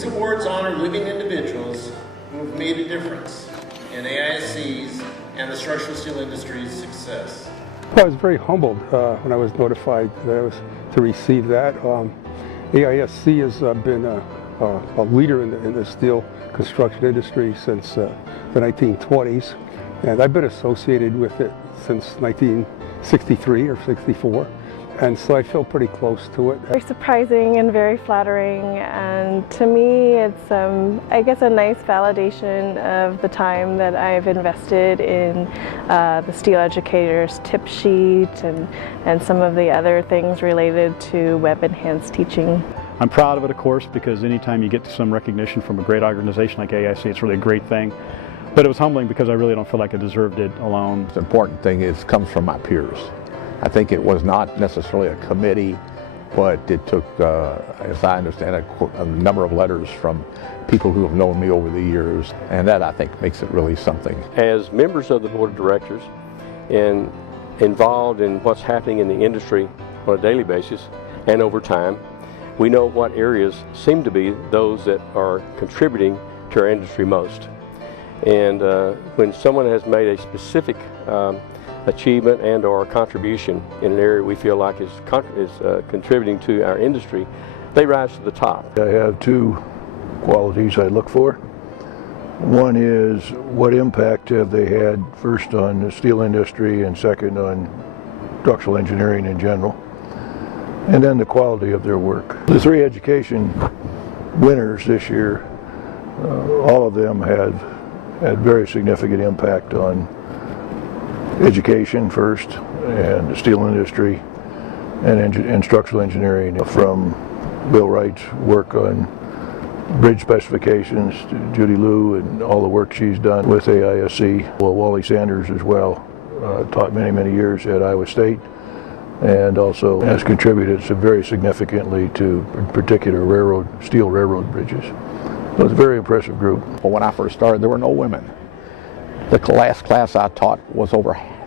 These awards honor living individuals who have made a difference in AISC's and the structural steel industry's success. I was very humbled when I was notified that I was to receive that. AISC has been a leader in the steel construction industry since the 1920s, and I've been associated with it since 1963 or 64. And so I feel pretty close to it. Very surprising and very flattering, and to me it's I guess a nice validation of the time that I've invested in the Steel Educator's tip sheet and some of the other things related to web-enhanced teaching. I'm proud of it, of course, because anytime you get some recognition from a great organization like AIC, it's really a great thing. But it was humbling because I really don't feel like I deserved it alone. The important thing is it comes from my peers. I think it was not necessarily a committee, but it took, as I understand it, a number of letters from people who have known me over the years, and that I think makes it really something. As members of the board of directors and involved in what's happening in the industry on a daily basis and over time, we know what areas seem to be those that are contributing to our industry most. And when someone has made a specific achievement and or contribution in an area we feel like is contributing to our industry, they rise to the top. I have two qualities I look for. One is what impact have they had, first on the steel industry and second on structural engineering in general, and then the quality of their work. The three education winners this year, all of them have had very significant impact on education first, and the steel industry, and structural engineering. From Bill Wright's work on bridge specifications to Judy and all the work she's done with AISC. Well, Wally Sanders as well, taught many years at Iowa State, and also has contributed very significantly to particular steel railroad bridges. So it's a very impressive group. Well, when I first started, there were no women. The last class I taught was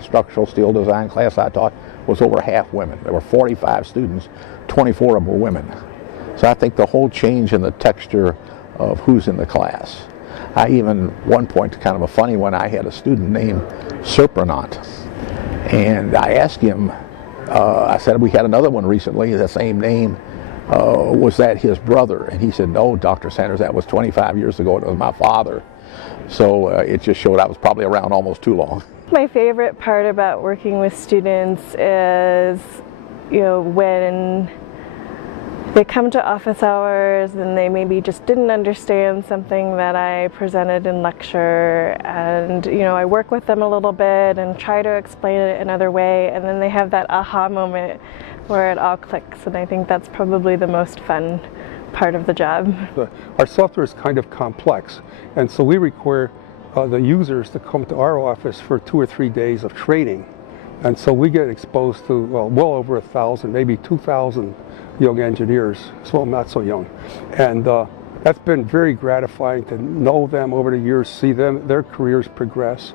structural steel design class I taught was over half women. There were 45 students, 24 of them were women. So I think the whole change in the texture of who's in the class. I even, one point, kind of a funny one, I had a student named Serpronant. And I asked him, I said, we had another one recently, the same name. Was that his brother? And he said, no, Dr. Sanders, that was 25 years ago. It was my father. So it just showed I was probably around almost too long. My favorite part about working with students is, when they come to office hours and they maybe just didn't understand something that I presented in lecture, and I work with them a little bit and try to explain it another way, and then they have that aha moment where it all clicks, and I think that's probably the most fun part of the job. Our software is kind of complex, and so we require the users to come to our office for 2 or 3 days of training, and so we get exposed to well over 1,000, maybe 2,000 young engineers, so not so young, and that's been very gratifying to know them over the years, see their careers progress,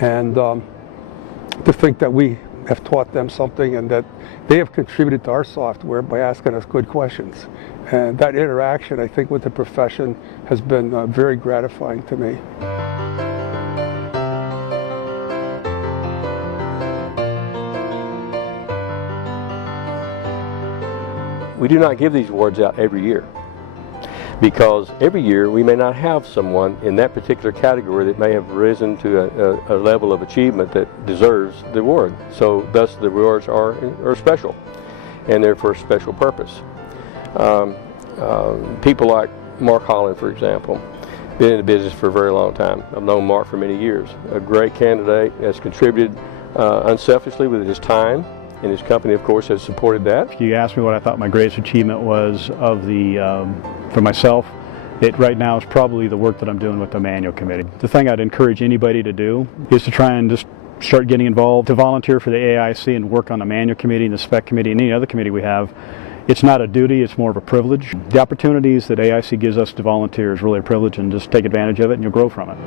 and to think that we have taught them something and that they have contributed to our software by asking us good questions. And that interaction, I think, with the profession has been very gratifying to me. We do not give these awards out every year, because every year we may not have someone in that particular category that may have risen to a level of achievement that deserves the award. So thus the awards are special, and they're for a special purpose. People like Mark Holland, for example, been in the business for a very long time. I've known Mark for many years. A great candidate, has contributed unselfishly with his time, and his company, of course, has supported that. You asked me what I thought my greatest achievement was for myself. It right now is probably the work that I'm doing with the manual committee. The thing I'd encourage anybody to do is to try and just start getting involved, to volunteer for the AIC and work on the manual committee and the spec committee and any other committee we have. It's not a duty, it's more of a privilege. The opportunities that AIC gives us to volunteer is really a privilege, and just take advantage of it and you'll grow from it.